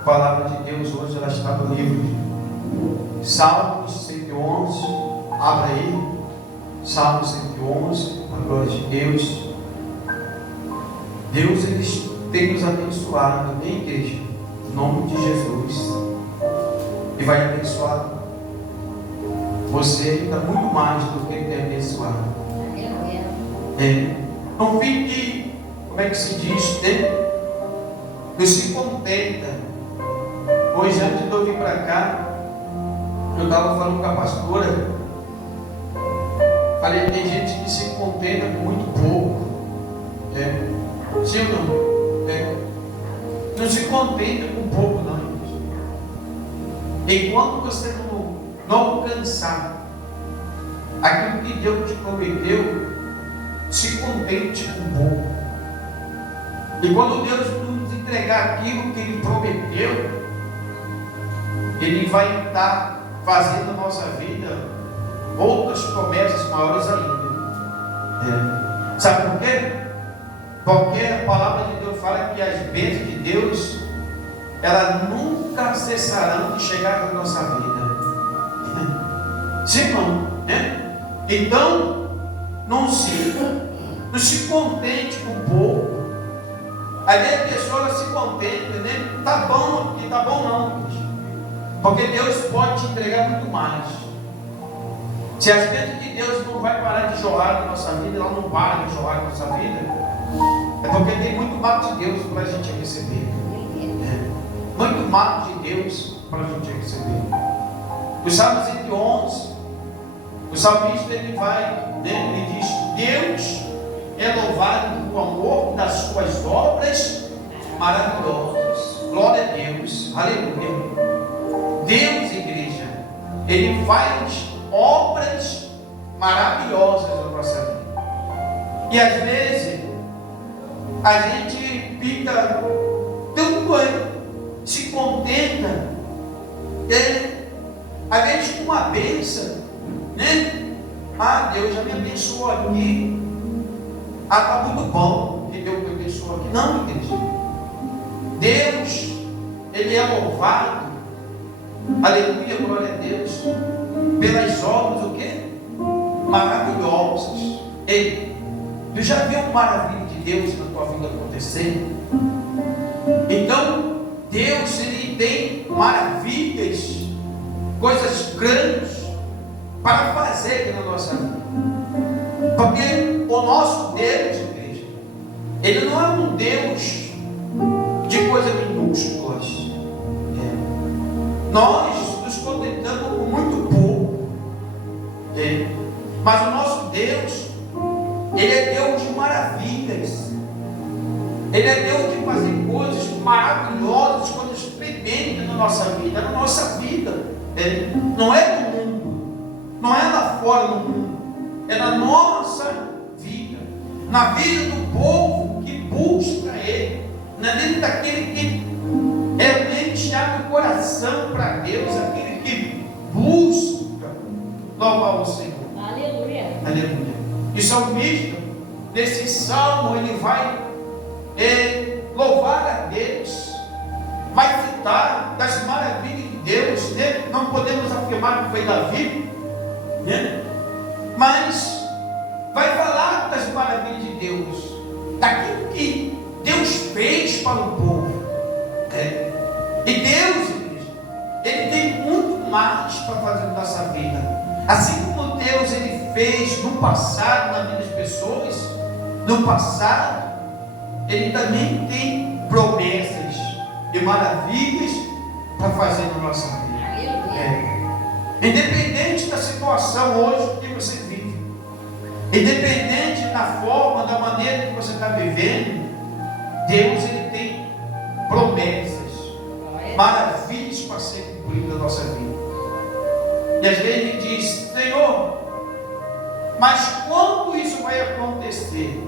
A palavra de Deus hoje ela está no livro de Salmos 111. Abra aí. Salmos 111, a glória de Deus. Deus ele tem nos abençoado, amém, igreja? Em nome de Jesus. E vai abençoar você ainda muito mais do que ele tem abençoado. Não fique, como é que se diz, né? Não se contenta. Hoje, antes de eu vir para cá, eu estava falando com a pastora. Falei, tem gente que se contenta com muito pouco. Sim ou não? Não se contenta com pouco, não. Enquanto você não alcançar aquilo que Deus te prometeu, se contente com pouco. E quando Deus nos entregar aquilo que Ele prometeu, Ele vai estar fazendo na nossa vida outras promessas maiores ainda. Sabe por quê? Porque a palavra de Deus fala que as bênçãos de Deus elas nunca cessarão de chegar na nossa vida. Sim, não? Então, não se contente com pouco. Às vezes a pessoa se contenta, né? Tá bom aqui, tá bom não. Porque Deus pode te entregar muito mais. Se as bênçãos de Deus não vai parar de jorrar na nossa vida, ela não para de jorrar na nossa vida, é porque tem muito mais de Deus para a gente receber. Muito mais de Deus para a gente receber. O Salmo 111, o salmista ele vai, ele diz: Deus é louvado pelo amor das suas obras maravilhosas. Glória a Deus, aleluia. Deus, igreja, Ele faz obras maravilhosas na nossa vida. E às vezes a gente fica tão doido, se contenta, às vezes com uma bênção, né? Deus já me abençoou aqui. Está muito bom que Deus me abençoou aqui. Não, igreja. Deus, Ele é louvado, aleluia, glória a Deus, pelas obras o quê? Maravilhosas. Tu já viu uma maravilha de Deus na tua vida acontecer? Então, Deus, Ele tem maravilhas, coisas grandes para fazer aqui na nossa vida. Porque o nosso Deus, igreja, Ele não é um Deus de coisas minúsculas. Nós nos contentamos com muito pouco. Mas o nosso Deus, Ele é Deus de maravilhas. Ele é Deus de fazer coisas maravilhosas, coisas tremendas na nossa vida. Na nossa vida. Não é no mundo. Não é lá fora no mundo. É na nossa vida. Na vida do povo que busca Ele. Na vida daquele que realmente abre o coração para Deus. Aquele que busca louvar o Senhor. Aleluia. Aleluia. E o salmista, nesse salmo, ele vai louvar a Deus, vai citar das maravilhas de Deus, né? Não podemos afirmar que foi Davi, né? Mas vai falar das maravilhas de Deus, daquilo que Deus fez para o povo, né? E Deus, Ele tem muito mais para fazer na nossa vida. Assim como Deus Ele fez no passado na vida das pessoas, no passado Ele também tem promessas e maravilhas para fazer na nossa vida. Independente da situação hoje que você vive, independente da forma, da maneira que você está vivendo, Deus Ele tem promessas, maravilhas para ser cumpridas na nossa vida. E às vezes Ele diz: Senhor, mas quando isso vai acontecer?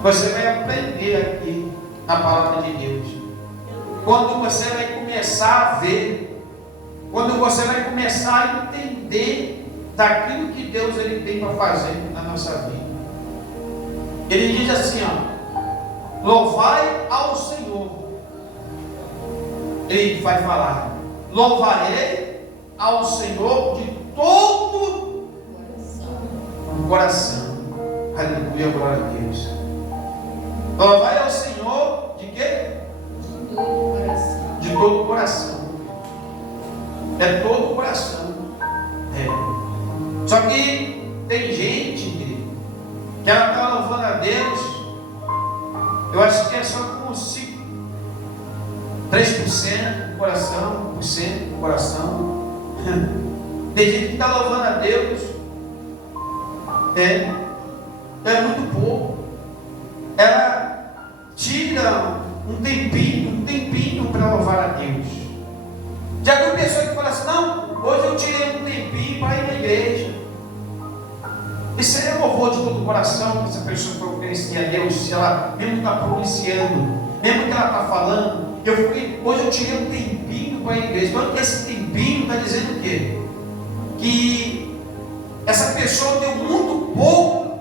Você vai aprender aqui na palavra de Deus. Quando você vai começar a ver, quando você vai começar a entender daquilo que Deus Ele tem para fazer na nossa vida. Ele diz assim, louvai ao Senhor, ele vai falar: louvarei ao Senhor de todo o coração. Aleluia, glória a Deus. Louvarei ao Senhor de quê? De todo o coração. De todo o coração. É todo o coração. Só que tem gente que ela está louvando a Deus, eu acho que é só com 3% do coração, 1% do coração. Tem gente que está louvando a Deus, é muito pouco. Ela tira um tempinho para louvar a Deus. Já viu pessoa que fala assim: não, hoje eu tirei um tempinho para ir na igreja. Isso é louvor de todo o coração, que essa pessoa foi oferecer a Deus, se ela mesmo está pronunciando, mesmo que ela está falando. Hoje eu tirei um tempinho para ir na igreja. Então esse tempinho está dizendo o quê? Que essa pessoa deu muito pouco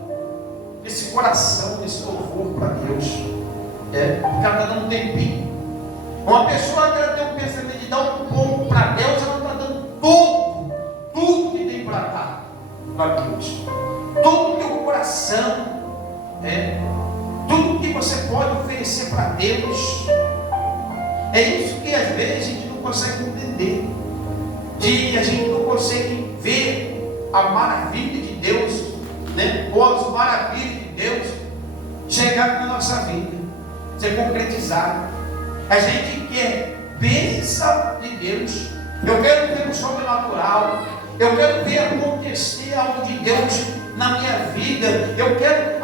desse coração, desse louvor para Deus. Porque ela está dando um tempinho. Uma pessoa que ela tem um pensamento de dar um pouco para Deus, ela está dando tudo que tem para dar para Deus. Todo o teu coração, tudo que você pode oferecer para Deus. É isso que às vezes a gente não consegue entender, a gente não consegue ver a maravilha de Deus, ou as maravilhas de Deus chegar na nossa vida, ser concretizado. A gente quer bênção de Deus. Eu quero ver o sobrenatural. Eu quero ver acontecer algo de Deus na minha vida. Eu quero,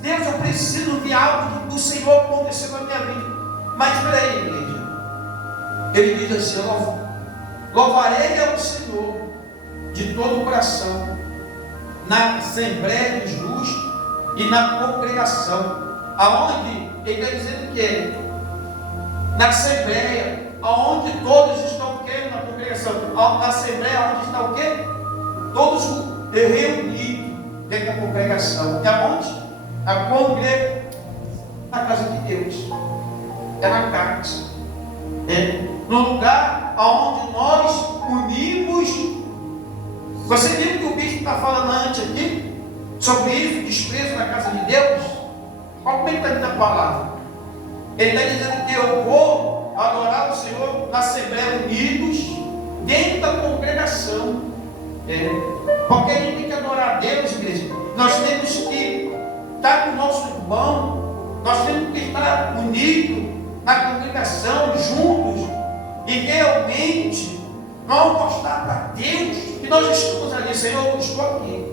Deus, eu preciso ver algo do Senhor acontecer na minha vida. Mas espera aí, igreja. Ele diz assim: louvarei ao Senhor de todo o coração, na assembleia dos justos e na congregação. Aonde ele está dizendo que na assembleia, aonde todos estão o quê? Na congregação. Na assembleia, onde está o quê? Todos reunidos dentro da congregação. E aonde? Na casa de Deus. É na casa. No lugar aonde nós unimos. Você viu que o bispo está falando antes aqui sobre isso, desprezo na casa de Deus? Como é que está dizendo a palavra? Ele está dizendo que eu vou adorar o Senhor na Assembleia unidos dentro da congregação. Porque a gente tem que adorar a Deus, igreja. Nós temos que estar com o nosso irmão, nós temos que estar unidos na congregação, juntos, e realmente nós mostrar para Deus que nós estamos ali. Senhor, eu estou aqui.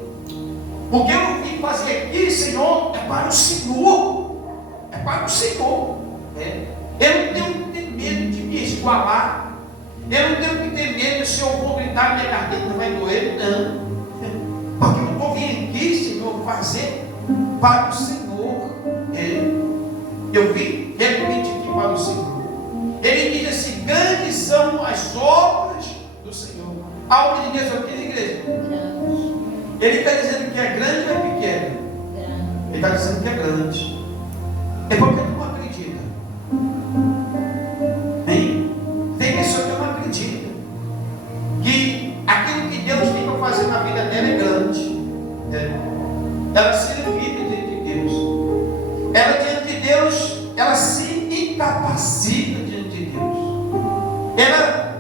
O que eu vim fazer aqui, Senhor, é para o Senhor. É para o Senhor. Eu não tenho que ter medo de me esgualar. Eu não tenho que ter medo se eu vou gritar, minha garganta vai doer. Não. Porque eu estou vindo aqui, Senhor, fazer para o Senhor. Eu vim realmente aqui para o Senhor. Ele diz assim: grandes são as obras do Senhor. A obra de Deus aqui na igreja. Ele está dizendo que é grande ou é pequena? Ele está dizendo que é grande. É porque tu não acredita. Tem pessoa que não acredita que aquilo que Deus tem para fazer na vida dela é grande. Ela se limita diante de Deus. Ela diante de Deus, ela se incapacita diante de Deus.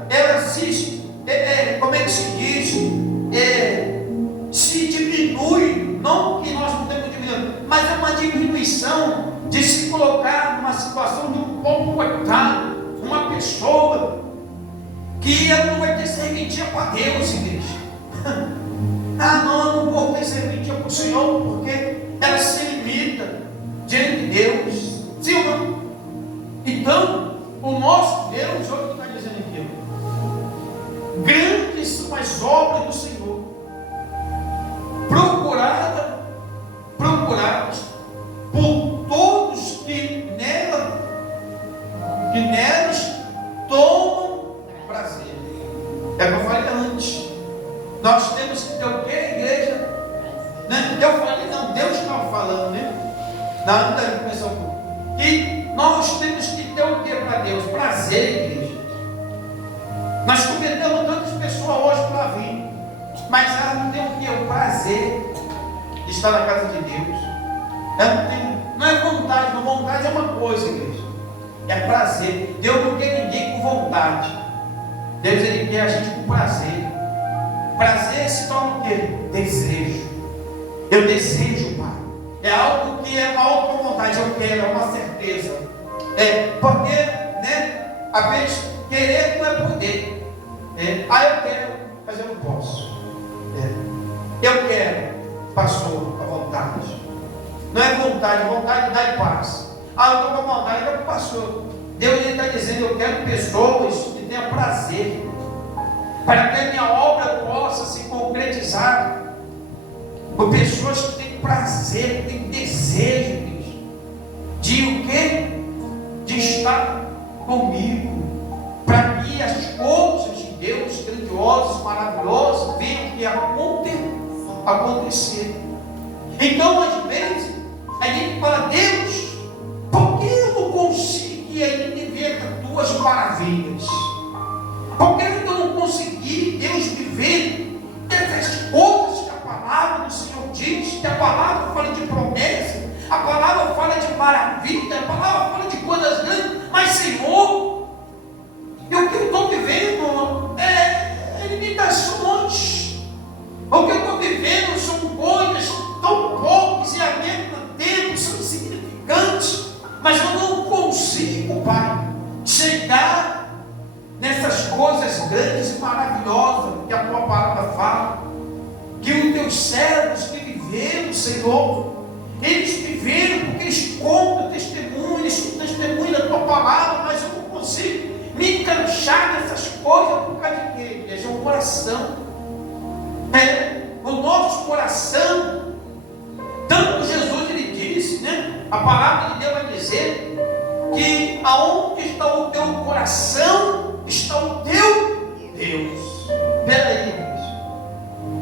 Ela se, como é que se diz? Se diminui. Não que nós não temos diminuição, mas é uma diminuição de se colocar numa situação de um povo coitado, uma pessoa que ela não vai ter serventia para Deus, igreja. Não, eu não vou ter serventia para o Senhor, porque ela se limita diante de Deus. Sim ou não? Então, o nosso Deus, olha o que está dizendo aqui: grandes são as obras do Senhor, procuradas por todos que nelas tomam prazer. É o que eu falei antes. Nós temos que ter o que, igreja? Eu falei, não, Deus estava falando, na começou. E nós temos que ter o que para Deus? Prazer, igreja. Nós convidamos tantas pessoas hoje para vir, mas ela não tem o que? O prazer de estar na casa de Deus. Ela não tem, não é vontade, não. Vontade é uma coisa, igreja. É prazer. Deus não quer ninguém com vontade. Deus, Ele quer a gente com prazer. Prazer se torna o quê? Desejo. Eu desejo, Pai. É algo que é uma outra vontade. Eu quero, é uma certeza. Porque, né? Às vezes, querer não é poder. Eu quero, mas eu não posso. Eu quero, pastor, a vontade. Não é vontade, vontade dá paz. Eu estou com vontade, eu pastor. Deus está dizendo, eu quero pessoas que tenham prazer, para que a minha obra possa se concretizar. Por pessoas que têm prazer, que têm desejo de o quê? De estar comigo, para que as coisas de Deus grandiosas, maravilhosas, venham que acontecer. Então, às vezes, a gente fala, Deus, por que eu não consigo ainda ver as tuas maravilhas? Por que eu não consegui, Deus, viver essas coisas que a palavra do Senhor diz, que a palavra fala de promessa, a palavra fala de maravilha, a palavra fala de coisas grandes, mas Senhor, o que eu estou vivendo é limitações. O que eu estou vivendo são coisas tão poucas e ao mesmo tempo são insignificantes, mas eu não consigo, Pai, chegar nessas coisas grandes e maravilhosas que a tua palavra fala, que os teus servos que viveram, Senhor, eles viveram porque eles contam testemunho, eles testemunham da tua palavra, mas eu não consigo me enganchar nessas coisas por causa de quê? Igreja, é um coração. O nosso coração, tanto Jesus ele disse, né? A palavra de Deus vai dizer que aonde está o teu coração, está o teu Deus. Peraí, igreja.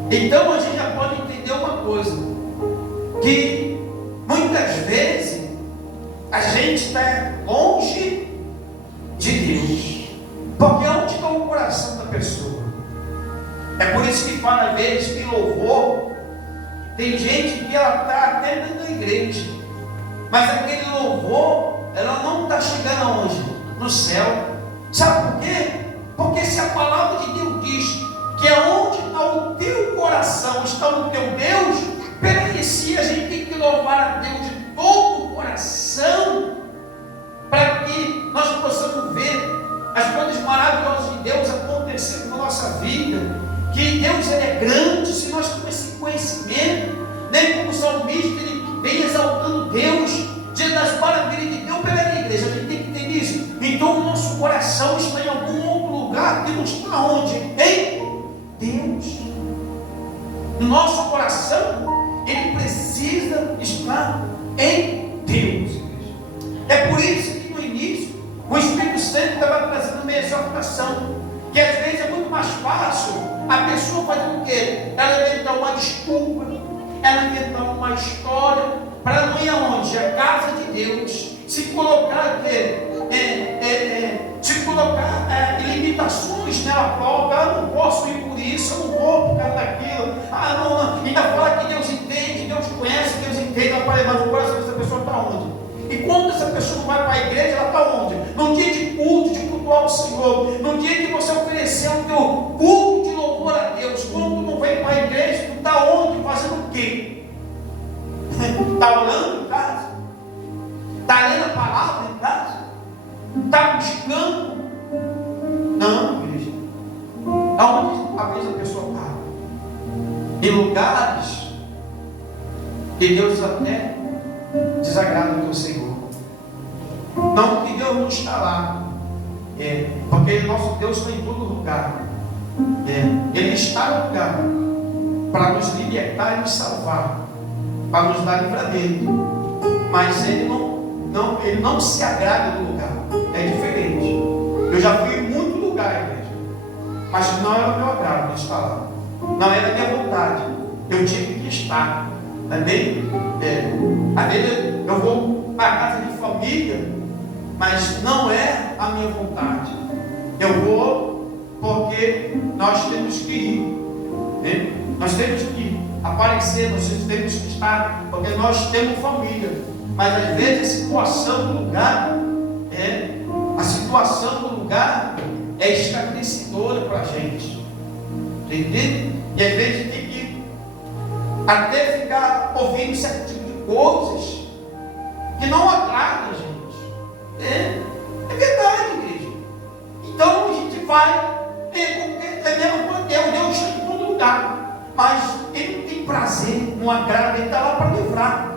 Então a gente já pode entender uma coisa, que muitas vezes a gente está longe de Deus, porque onde está o coração da pessoa? É por isso que fala, às vezes, que louvor, tem gente que ela está até dentro da igreja, mas aquele louvor, ela não está chegando aonde? No céu. Sabe por quê? Porque se a palavra de Deus diz que aonde está o teu coração, está o teu Deus, peraí, se a gente tem que louvar a Deus de todo o coração, para que nós possamos ver as coisas maravilhosas de Deus acontecendo na nossa vida, que Deus ele é grande, se nós temos esse conhecimento, né? Como o salmista ele vem exaltando Deus, diante das maravilhas de Deus. Pela igreja, a gente tem que entender isso. Então o nosso coração está em algum outro lugar que não está onde? Em Deus. O nosso coração ele precisa estar em Deus, igreja. É por isso que no início o Espírito Santo estava trazendo uma exortação, que às vezes é muito mais fácil a pessoa fazer o quê? Ela inventar uma desculpa, ela inventar uma história, para não ir aonde? A casa de Deus, se colocar limitações nela própria. Eu não posso ir por isso, eu não vou por causa daquilo. Não. Ainda fala que Deus entende, Deus conhece, Deus entende, mas o coração dessa pessoa está onde? E quando essa pessoa não vai para a igreja, ela está onde? No dia de culto, de cultuar o Senhor, no dia que você ofereceu o teu culto de louvor a Deus, quando tu não vem para a igreja, tu está onde? Fazendo o quê? Está orando em casa? Está lendo a palavra em casa? Está buscando? Não, igreja. Aonde às vezes a pessoa está? Em lugares que Deus até desagrada do Senhor. Não que Deus não está lá, porque nosso Deus está em todo lugar. Ele está no lugar para nos libertar e nos salvar, para nos dar livramento, mas ele não se agrada do lugar. É diferente. Eu já fui em muito lugar, igreja, mas não era o meu agrado de estar lá, não era a minha vontade. Eu tive que estar. Também, às vezes eu vou para a casa de família, mas não é a minha vontade. Eu vou porque nós temos que ir, né? Nós temos que aparecer, nós temos que estar, porque nós temos família, mas às vezes a situação do lugar é esclarecedora para a gente, entende? E às vezes tem que até ficar ouvindo certo tipo de coisas que não agradam a gente. É verdade, igreja. Então a gente vai, porque é mesmo com Deus está em todo lugar, mas Ele não tem prazer, não agrada, Ele está lá para livrar,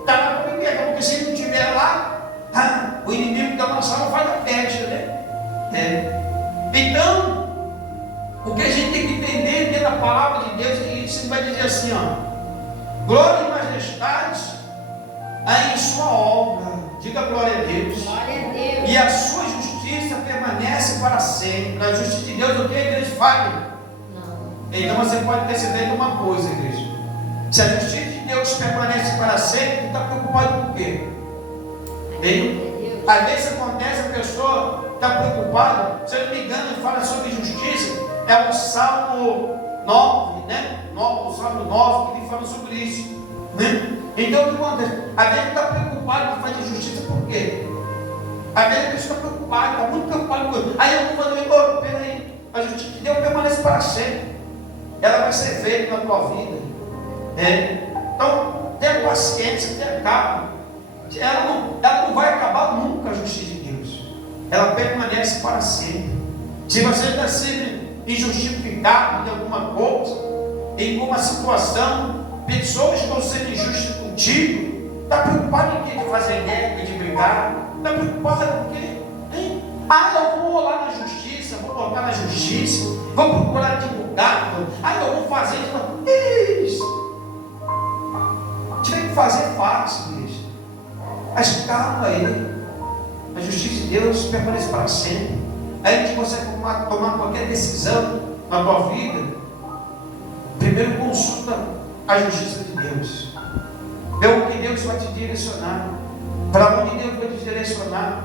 está lá para libertar, porque se Ele não estiver lá, o inimigo da nossa alma faz a festa, né? Então, o que a gente tem que entender dentro da palavra de Deus é isso. Ele vai dizer assim, ó: glória e majestade há em sua obra, diga glória a Deus. Glória a Deus. E a sua justiça permanece para sempre. A justiça de Deus, o que a igreja faz? Não. Então você pode ter certeza de uma coisa, igreja: se a justiça de Deus permanece para sempre, está preocupado com o quê? Às vezes acontece, a pessoa está preocupada, se eu não me engano, ele fala sobre justiça, é o Salmo 9, né? O Salmo 9, que ele fala sobre isso, né? Então o que acontece? Às vezes está preocupado com fazer justiça, por quê? Às vezes a pessoa está preocupada, está muito preocupada com isso. Aí eu vou fazer, peraí, a justiça de Deus permanece para sempre, ela vai ser feita na tua vida, então tenha paciência, tenha calma. Ela não vai acabar nunca, a justiça de Deus. Ela permanece para sempre. Se você está sendo injustificado em alguma coisa, em alguma situação, pessoas que estão sendo injustas contigo, está preocupado em quê? De fazer guerra, de brigar? Está preocupado com o quê? Eu vou lá na justiça, vou botar na justiça, vou procurar advogado, eu vou fazer isso. Tiver que fazer fácil, igreja. Mas calma aí, a justiça de Deus permanece para sempre. Aí a gente consegue tomar qualquer decisão na tua vida. Primeiro consulta a justiça de Deus, vê o que Deus vai te direcionar, para onde Deus vai te direcionar.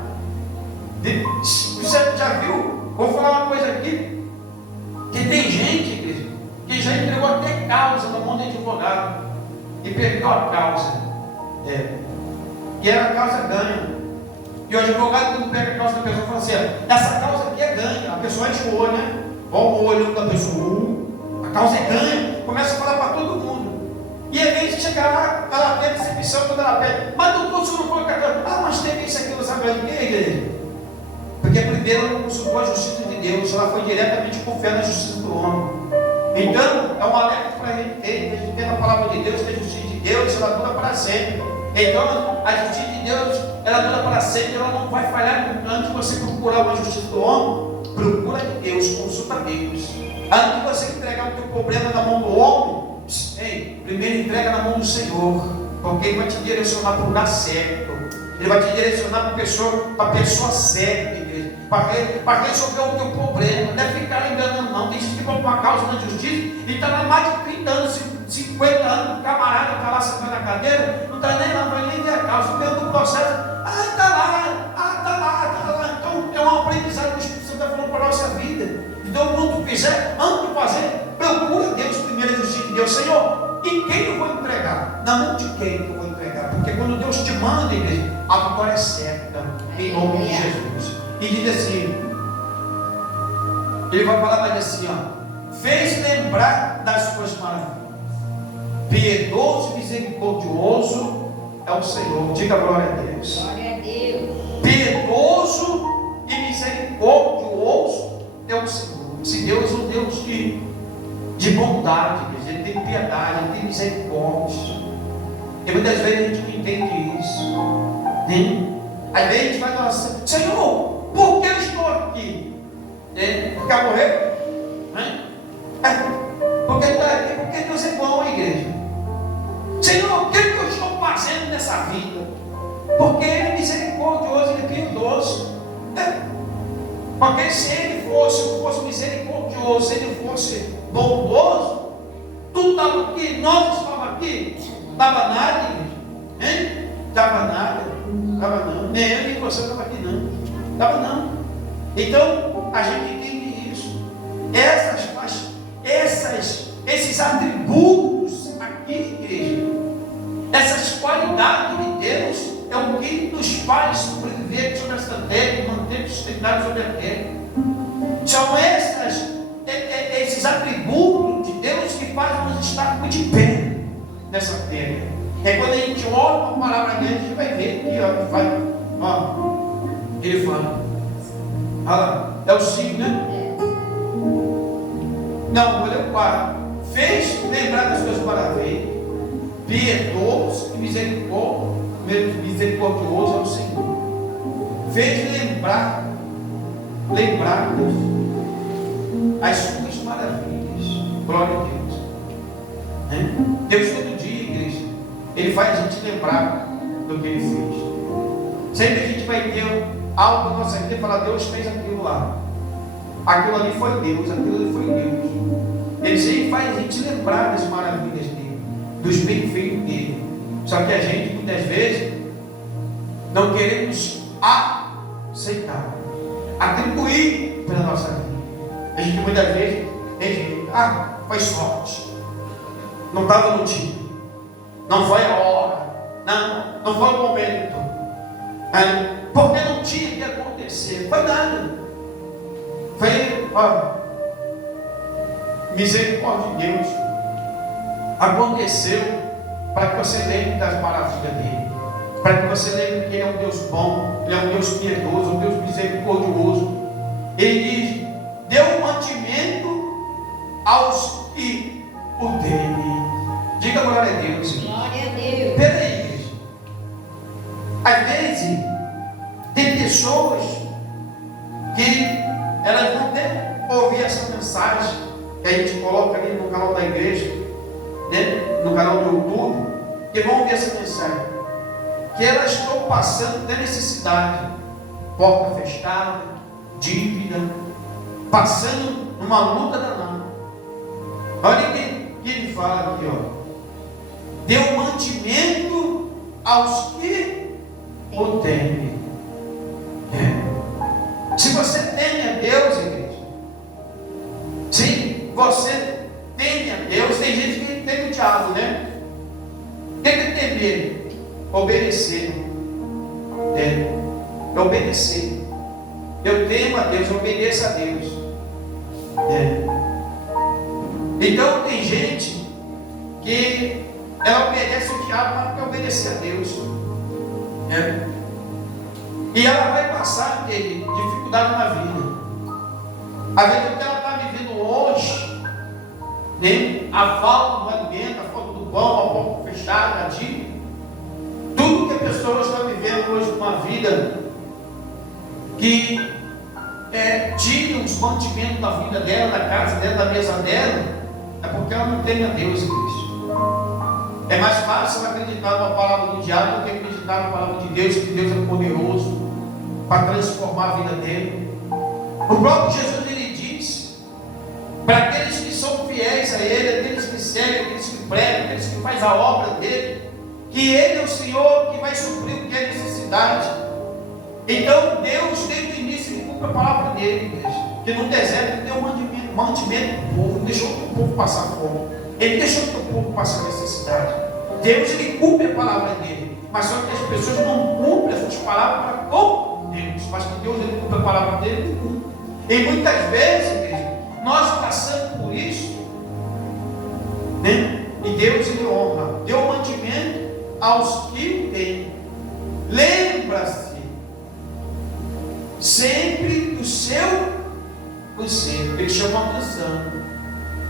Você já viu? Vou falar uma coisa aqui, que tem gente, igreja, que já entregou até causa na mão de advogado e perdeu a causa. E era a causa ganha. E o advogado, quando pega a causa da pessoa, fala assim: essa causa aqui é ganha. A pessoa enche o olho, né? Olha o olho da pessoa, a causa é ganha. Começa a falar para todo mundo. E às vezes chega lá, ela tem decepção quando ela pede: mas doutor, o senhor não foi cartão? Mas teve isso aqui, não sabe o que, igreja? Porque primeiro ela não consultou a justiça de Deus, ela foi diretamente com fé na justiça do homem. Então, é um alerta para a gente ter na palavra de Deus, que a justiça de Deus, ela dura para sempre. Então, a justiça de Deus, ela dura para sempre, ela não vai falhar. Antes de você procurar uma justiça do homem, procura de Deus, consulta Deus. Antes de você entregar o teu problema na mão do homem, primeiro entrega na mão do Senhor, porque Ele vai te direcionar para o lugar certo. Ele vai te direcionar para a pessoa certa, igreja, para resolver o teu problema. Não é ficar enganando, não. Tem gente que vai para uma causa na justiça e está lá mais de 30 anos, 50 anos, o camarada está lá sentado na cadeira, não está nem lá, não vai nem ver a causa, dentro do processo, está lá. Então é um aprendizado que o Espírito Santo está falando para a nossa vida. Então, quando tu fizer, antes de fazer, procura Deus primeiro, a justiça de Deus. Senhor, e quem eu vou entregar? Na mão de quem eu vou entregar? Porque quando Deus te manda, igreja, a vitória é certa, em nome de Jesus. E diz assim, ele vai falar mais assim, fez lembrar das suas maravilhas. Piedoso e misericordioso é o Senhor. Diga glória a Deus. Glória a Deus. Piedoso e misericordioso é o Senhor. Esse Deus é um Deus de bondade, Ele tem piedade, Ele tem misericórdia. E muitas vezes a gente não entende isso. Às vezes a gente vai falar assim: Senhor, por que eu estou aqui? Porque eu morrer? Porque está aqui, porque Deus é bom, igreja. Senhor, o que eu estou fazendo nessa vida? Porque Ele é misericordioso, Ele é piedoso. Porque se Ele fosse misericordioso, se Ele fosse bondoso, tu estava aqui, nós estávamos aqui, estava nada, igreja. Estava nada, estava não. Nem eu nem você estava aqui, não. Estava não. Então, a gente entende isso. esses atributos aqui, igreja, essas qualidades de Deus é o que nos faz sobreviver sobre essa terra e manter sustentado sobre a terra. São esses atributos de Deus que fazem nos estar de pé nessa terra. É quando a gente olha para a palavra dele, a gente vai ver aqui, ele fala, olha lá, é o 5, né? Não, vou ler o 4. Fez lembrar das suas maravilhas, piedoso e misericordioso é o Senhor. Fez lembrar as suas maravilhas. Glória a Deus. Deus todo dia, igreja, Ele faz a gente lembrar do que Ele fez. Sempre a gente vai ter algo na nossa vida e falar, Deus fez aquilo lá. Aquilo ali foi Deus, aquilo ali foi Deus. Ele sempre faz a gente lembrar das maravilhas dele, dos bem-feitos dele. Só que a gente, muitas vezes, não queremos aceitar, atribuir pela nossa vida. A gente muitas vezes, foi sorte, não estava no dia, não foi a hora, não foi o momento, porque não tinha que acontecer, foi nada. Foi, misericórdia de Deus aconteceu para que você lembre das maravilhas dele, para que você lembre que Ele é um Deus bom, Ele é um Deus piedoso, um Deus misericordioso. Ele diz, deu mantimento aos que o temem. Diga glória a Deus. Glória a Deus. Peraí, igreja. Às vezes tem pessoas que elas vão ter ouvir essa mensagem que a gente coloca ali no canal da igreja, né? No canal do YouTube, que vão ouvir essa mensagem, que elas estão passando de necessidade, porta fechada, dívida, passando numa luta danada. Olha o que ele fala aqui, deu mantimento aos que o temem. Se você teme a Deus, igreja, se você teme a Deus, tem gente que teme o diabo, né? O que é temer? Obedecer. Obedecer. Eu temo a Deus, eu obedeço a Deus. Então tem gente que ela obedece o diabo, mas não quer obedecer a Deus. E ela vai passar dificuldade na vida. Às vezes o que ela está vivendo hoje, né? A falta do alimento, a falta do pão, a porta fechada, a dívida, tudo que a pessoa está vivendo hoje numa vida que tira os mantimentos da vida dela, da casa dela, da mesa dela, é porque ela não teme a Deus, Cristo. É mais fácil ela acreditar na palavra do diabo do que acreditar na palavra de Deus, que Deus é poderoso para transformar a vida dele. O próprio Jesus, ele diz para aqueles que são fiéis a Ele, aqueles que seguem, aqueles que pregam, aqueles que fazem a obra dele, que Ele é o Senhor que vai suprir o que é necessidade. Então Deus, desde o início, Ele cumpre a palavra dele, igreja, que no deserto Ele deu mantimento do povo, não deixou que o povo passar fome, Ele deixou que o povo passar necessidade. Deus, Ele cumpre a palavra dele, mas só que as pessoas não cumprem as suas palavras para com Deus, mas que Deus, Ele cumpre a palavra dele, Ele cumpre. E muitas vezes, igreja, nós passamos por isso, né? E Deus, Ele honra, deu mantimento aos que têm. Lembra-se sempre do seu conselho. Ele chama a atenção.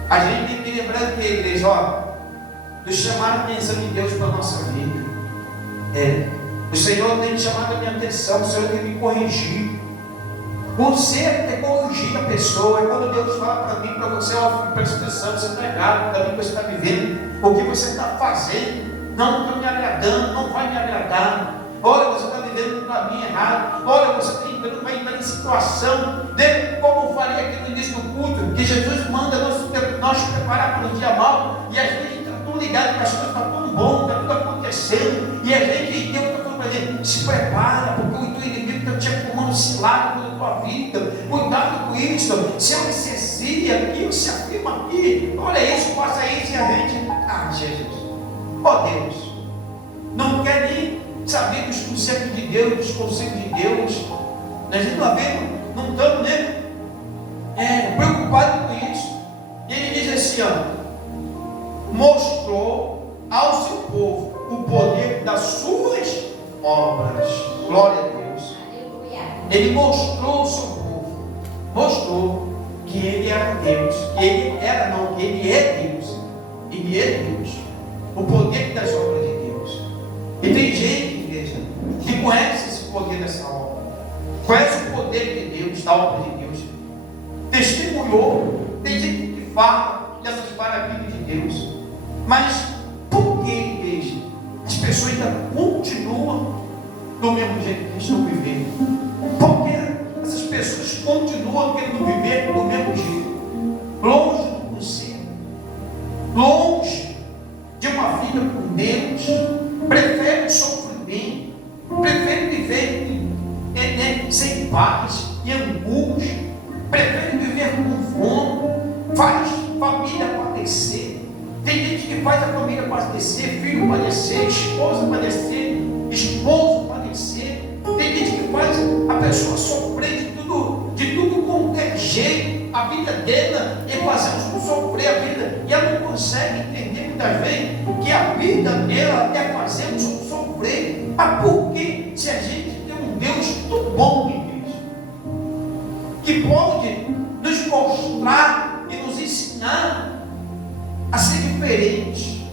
A gente tem que lembrar que, igreja, de chamar a atenção de Deus para a nossa vida. O Senhor tem chamado a minha atenção, o Senhor tem me corrigir. O ser é corrigir a pessoa. E quando Deus fala para mim, para você, presta atenção, você está errado, para mim que você está vivendo, o que você está fazendo não está me agradando, não vai me agradar. Olha, você está vivendo um caminho errado. Olha, você vai entrar em situação, como eu falei aqui no início do culto, que Jesus manda nós preparar para o dia mau, e a gente está tudo ligado que as coisas estão tudo bom, está tudo acontecendo, e a gente, Deus está falando para a gente, se prepara, porque o inimigo está te acumulando lados da tua vida. Cuidado com isso. Se anestesia aqui, se afirma aqui. Olha isso, faça isso e a gente. Jesus. Oh Deus. Não quer nem saber dos conselhos de Deus, dos conselhos de Deus. A gente não estamos preocupados com isso. E ele diz assim: mostrou ao seu povo o poder das suas obras. Glória a Deus. Ele mostrou ao seu povo, mostrou que ele era Deus, que ele é Deus. Ele é Deus. O poder das obras de Deus. E tem gente, igreja, que conhece esse poder dessa obra, conhece o poder de Deus, da obra de Deus, testemunhou. Tem gente que fala dessas maravilhas de Deus, mas por que, igreja, as pessoas ainda continuam do mesmo jeito que estão vivendo? Por que essas pessoas continuam querendo viver do mesmo jeito, longe do conselho, longe de uma vida com Deus, preferem sofrimento, preferem viver sem paz e angústia, preferem viver com fome, faz família padecer. Tem gente que faz a família padecer, filho padecer, esposa padecer, esposo padecer. Tem gente que faz a pessoa sofrer de tudo com jeito. A vida dela é fazer sofrer a vida, e ela não consegue entender muitas vezes que a vida dela é fazer sofrer. Mas por que, se a gente tem um Deus tão bom, igreja, que pode nos mostrar e nos ensinar a ser diferente,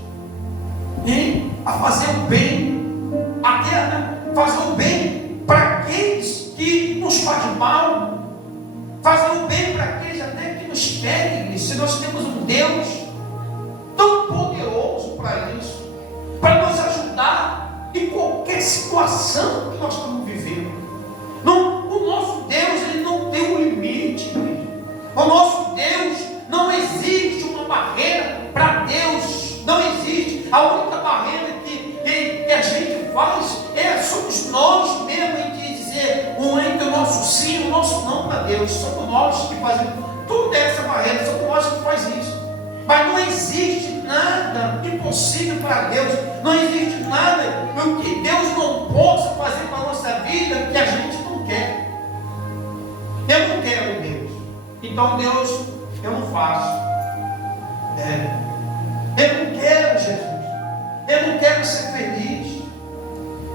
a fazer o bem, até fazer o bem para aqueles que nos fazem mal, fazer o bem para aqueles até que nos pedem. Se nós temos um Deus tão poderoso para isso, para nos ajudar em qualquer situação que nós estamos vivendo. O nosso Deus, ele não tem um limite. O nosso Deus, não existe uma barreira para Deus. Não existe. A única barreira que a gente faz somos nós mesmos, de dizer entre o nosso sim e o nosso não para Deus. Somos nós que fazemos toda essa barreira, somos nós que fazemos isso. Mas não existe nada impossível para Deus. Não existe nada que Deus não possa fazer para a nossa vida que a gente não quer. Eu não quero Deus. Então Deus, eu não faço. Eu não quero Jesus. Eu não quero ser feliz.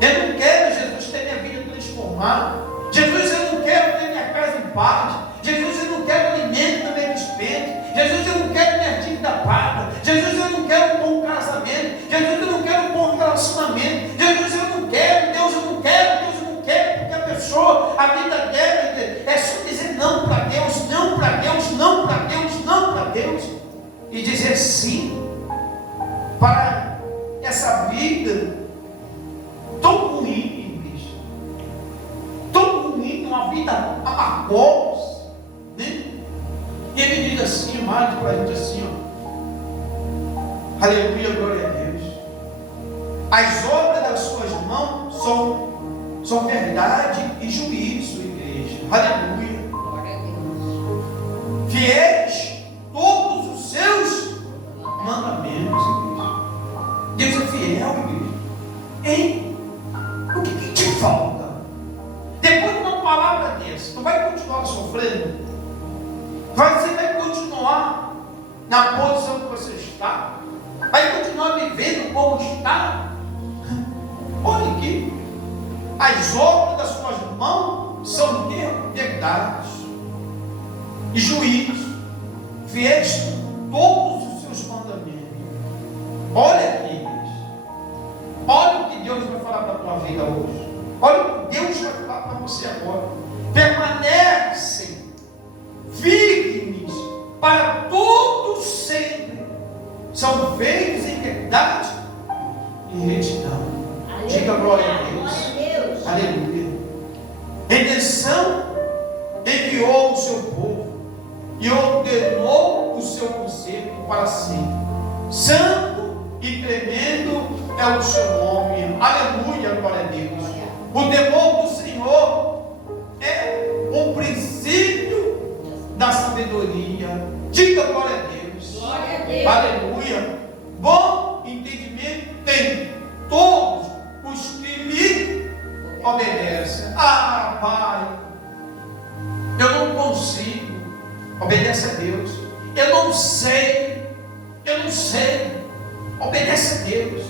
Eu não quero, Jesus, ter minha vida transformada. Jesus, eu não quero ter minha casa em paz. Jesus, eu não quero alimento na minha despensa. Jesus, eu não quero minha dívida paga. Jesus, eu não quero um bom casamento. Jesus, eu não quero um bom relacionamento. Jesus, eu não quero. Deus, eu não quero. Deus, eu não quero. Porque a pessoa, a vida dela é só dizer não para Deus, não para Deus, não para Deus, não para Deus. E dizer sim para essa vida tão ruim, igreja, tão ruim, uma vida amargosa, né? E ele diz assim, mais para a gente assim, aleluia, glória a Deus. As obras das suas mãos são verdade e juízo, igreja, aleluia. Glória a Deus. Fiéis todos os seus mandamentos, igreja. Deus é fiel, igreja. O que te falta? Depois de uma palavra dessa, tu vai continuar sofrendo? Você vai continuar na posição que você está? Vai continuar vivendo como está? Olha aqui. As obras das suas mãos são verdades e juízo. Fiéis todos os seus mandamentos. Olha aqui, igreja. Olha o que Deus vai falar para a tua vida hoje. Olha o que Deus vai falar para você agora. Permanecem firmes para todos sempre. São feitos em verdade e retidão. Diga glória a Deus. Aleluia. Redenção enviou o seu povo e ordenou o seu conselho para sempre. Santo e consigo. Obedece a Deus. Eu não sei. Obedece a Deus.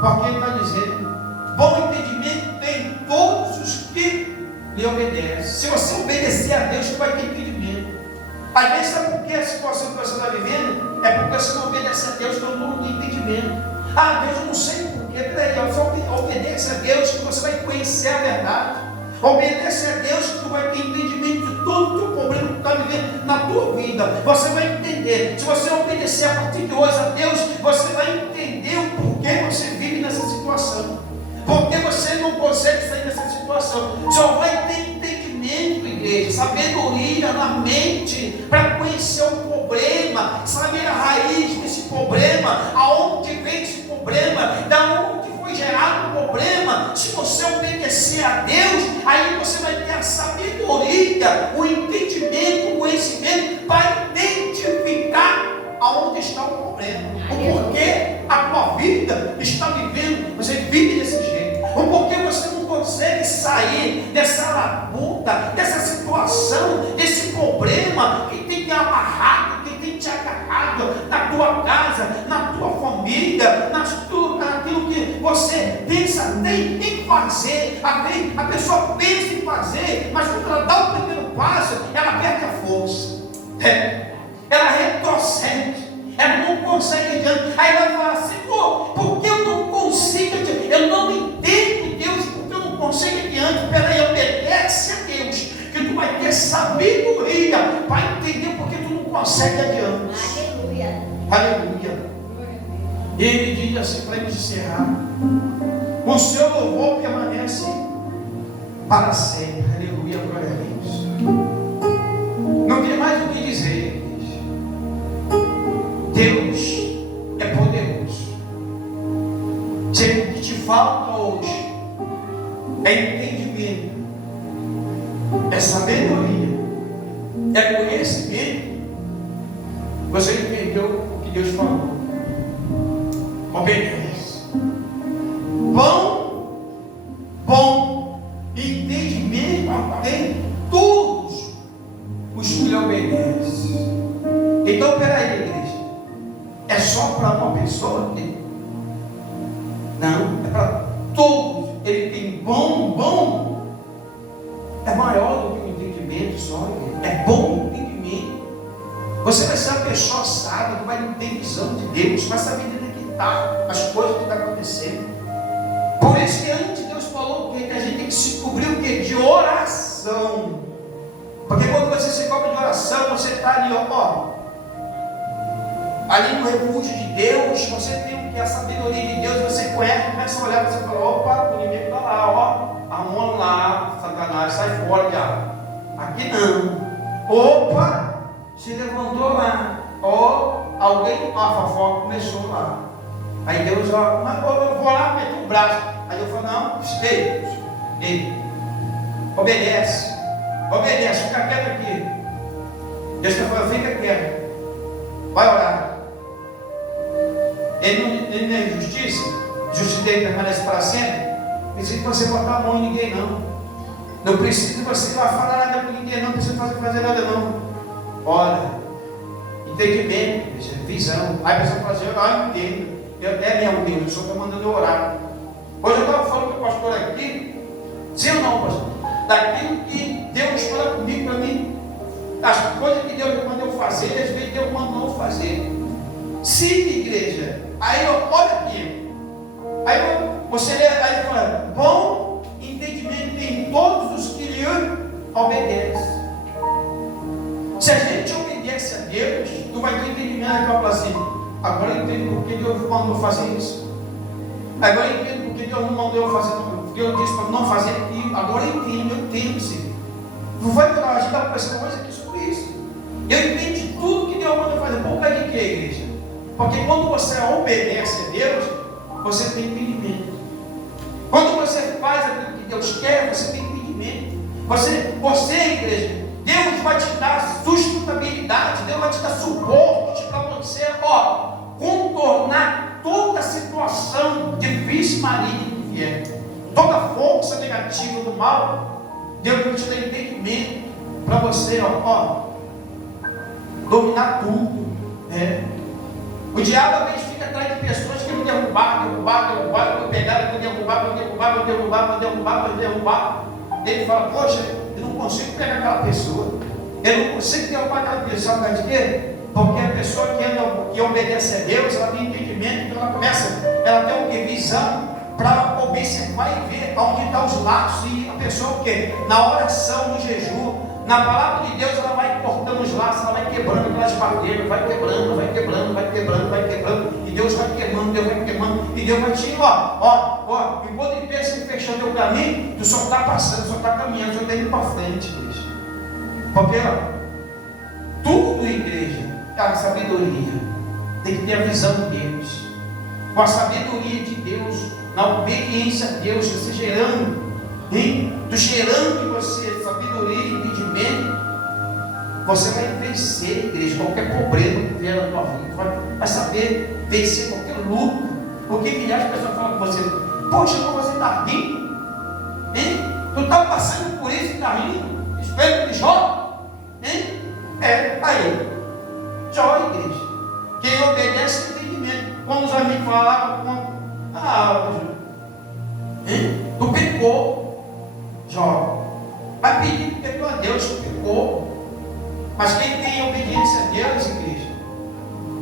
Porque Ele está dizendo: bom entendimento tem todos os que lhe obedecem. Se você obedecer a Deus, você vai ter entendimento. Às vezes, sabe por que a situação que você está vivendo? É porque você não obedece a Deus, então não tem entendimento. Ah, Deus, eu não sei porquê. Peraí, só obedece a Deus que você vai conhecer a verdade. Obedece a Deus que tu vai ter entendimento de todo o teu problema que tu está vivendo na tua vida. Você vai entender. Se você obedecer a partir de hoje a Deus, você vai entender o porquê você vive nessa situação. Porque você não consegue sair dessa situação. Só vai ter entendimento, igreja, sabedoria na mente para conhecer o problema, saber a raiz desse problema, aonde vem esse problema, da onde foi gerado o problema. Se você obedecer a Deus, aí você vai ter a sabedoria, o entendimento, o conhecimento para identificar aonde está o problema, o porquê a tua vida está vivendo, você vive desse jeito, o porquê você não consegue sair dessa labuta, dessa situação, desse problema que tem te amarrado, que tem te agarrado na tua casa, na tua família, naquilo que você pensa em fazer. A pessoa pensa em fazer, mas quando ela dá o primeiro passo, ela perde a força. Ela retrocede, ela não consegue adiante. Aí ela fala: Senhor, por que eu não consigo adiante? Eu não entendo, Deus, porque eu não consigo adiante. Peraí, obedece a Deus, que tu vai ter sabedoria para entender porque tu não consegue adiante. Aleluia. Aleluia. E ele diz assim para nos encerrar: o seu louvor permanece para sempre. Aleluia, glória a Deus. Não tem mais o que dizer. Deus é poderoso. Se o que te falta hoje é entendimento, é sabedoria, é conhecimento, você entendeu o que Deus falou. Obedece. Bom entendimento tem todos os que lhe obedecem. Então, peraí, igreja. É só para uma pessoa? Não, é para todos. Ele tem bom. É maior do que o entendimento só. É bom entendimento. Você vai ser uma pessoa sábia, que vai ter visão de Deus, vai saber detectar as coisas que estão acontecendo. Por isso que antes Deus falou que a gente tem que se cobrir o quê? De oração. Porque quando você se cobre de oração, você está ali, ali no refúgio de Deus, você tem o que? A sabedoria de Deus, você conhece, começa a olhar, você fala: opa, o inimigo está lá, arruma lá, Satanás, sai fora, diabo. Aqui não. Opa, se levantou lá. Alguém, a fofoca começou lá. Aí Deus, mas eu vou lá, meter o braço. Aí eu falo: não, ei, obedece, fica quieto aqui. Deus está falando: fica quieto, vai orar. Ele não é justiça, justiça dele permanece para sempre. Não precisa você botar a mão em ninguém, não precisa você lá falar nada com ninguém, não precisa fazer nada, não. Olha, entendimento, visão. Aí a pessoa fala assim: eu entendo, é minha humilde, o senhor está mandando eu orar. Hoje eu estava falando com o pastor aqui, sim ou não, pastor? Daquilo que Deus fala comigo, para mim, as coisas que Deus manda eu fazer, às vezes Deus manda não fazer. Sim, igreja. Aí olha aqui. Aí você lê, aí fala: bom entendimento tem todos os que lhe obedecem. Se a gente obedece a Deus, tu vai ter entendimento. Aí tu vai falar assim: agora eu entendo porque Deus mandou fazer isso. Agora eu entendo porque Deus não mandou eu fazer, porque eu disse para não fazer aquilo. Agora eu entendo, Senhor. Não vai falar, a gente está conversando mais aqui sobre isso. Eu entendo tudo que Deus manda fazer. Por causa de quê, igreja? Porque quando você obedece a Deus, você tem entendimento. Quando você faz aquilo que Deus quer, você tem entendimento. Você, igreja, Deus vai te dar sustentabilidade, Deus vai te dar suporte para você, contornar toda a situação difícil, maligna que vier. Toda força negativa do mal, Deus vai te dar entendimento para você, dominar tudo. O diabo às vezes fica atrás de pessoas que vão derrubar, vão pegar, vão derrubar. Ele fala, poxa, eu não consigo pegar aquela pessoa, eu não consigo derrubar aquela pessoa, sabe de quê? Porque a pessoa que obedece a Deus, ela tem entendimento, então ela tem uma visão para observar e ver onde estão os laços, e a pessoa o quê? Na oração, no jejum, na palavra de Deus, ela vai cortando os laços, ela vai quebrando aquelas barreiras, vai quebrando, e Deus vai queimando, e Deus vai te enquanto ele pensa em fechar o teu caminho, tu só está passando, só está caminhando, só está indo para frente, igreja. Porque tudo, igreja, é a sabedoria, tem que ter a visão de Deus, com a sabedoria de Deus, na obediência a Deus, você gerando, gerando em você sabedoria e entendimento, você vai vencer, igreja, qualquer problema que vier na tua vida, vai saber vencer qualquer luta. Porque milhares de pessoas falam com você, poxa, você está rindo, tu está passando por isso e está rindo, espelho de Jó, aí, Jó, igreja, quem obedece tem entendimento. Quando os amigos falavam, tu pecou, Jó, vai pedir perdão a Deus, tu pecou. Mas quem tem obediência a Deus, igreja,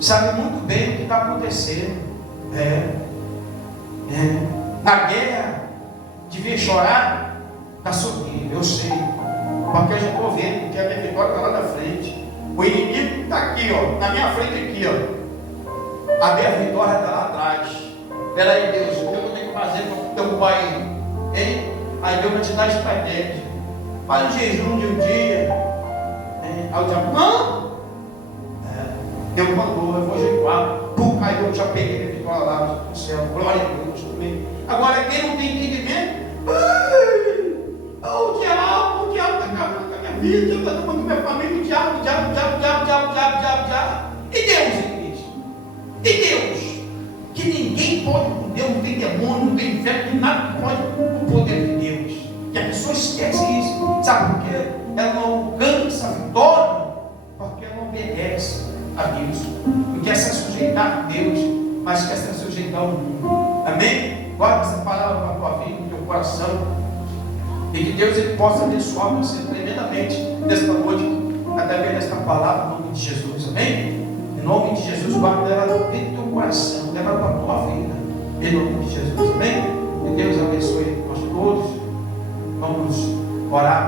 sabe muito bem o que está acontecendo. Na guerra, devia chorar, está sorrindo, eu sei, porque eu já estou vendo que a minha vitória está lá na frente. O inimigo está aqui, na minha frente aqui, a minha vitória está lá atrás. Espera aí, Deus, o que eu vou ter que fazer para derrubar ele? Aí Deus vai te dar estratégia. Faz um jejum de um dia. Aí o diabo, não! Deus mandou, eu vou jejuar. Aí eu já peguei a vitória lá no céu. Glória a Deus também. Agora, quem não tem entendimento, o diabo está acabando com a minha vida, está acabando com a minha família, o diabo. E Deus, igreja? E Deus? Que ninguém pode com Deus, não tem demônio, não tem inferno, nem nada que pode com o poder de Deus. Que a pessoa esquece isso. Sabe por quê? Ela não alcança a vitória porque ela não obedece a Deus. Não quer se sujeitar a Deus, mas quer se sujeitar ao mundo. Amém? Guarda essa palavra para a tua vida, no teu coração. E que Deus ele possa abençoar você tremendamente nesta noite, através desta palavra, em nome de Jesus. Amém? Em nome de Jesus, guarda ela dentro do teu coração, leva ela para a tua vida. Em nome de Jesus. Amém? Que Deus abençoe nós todos. Vamos orar.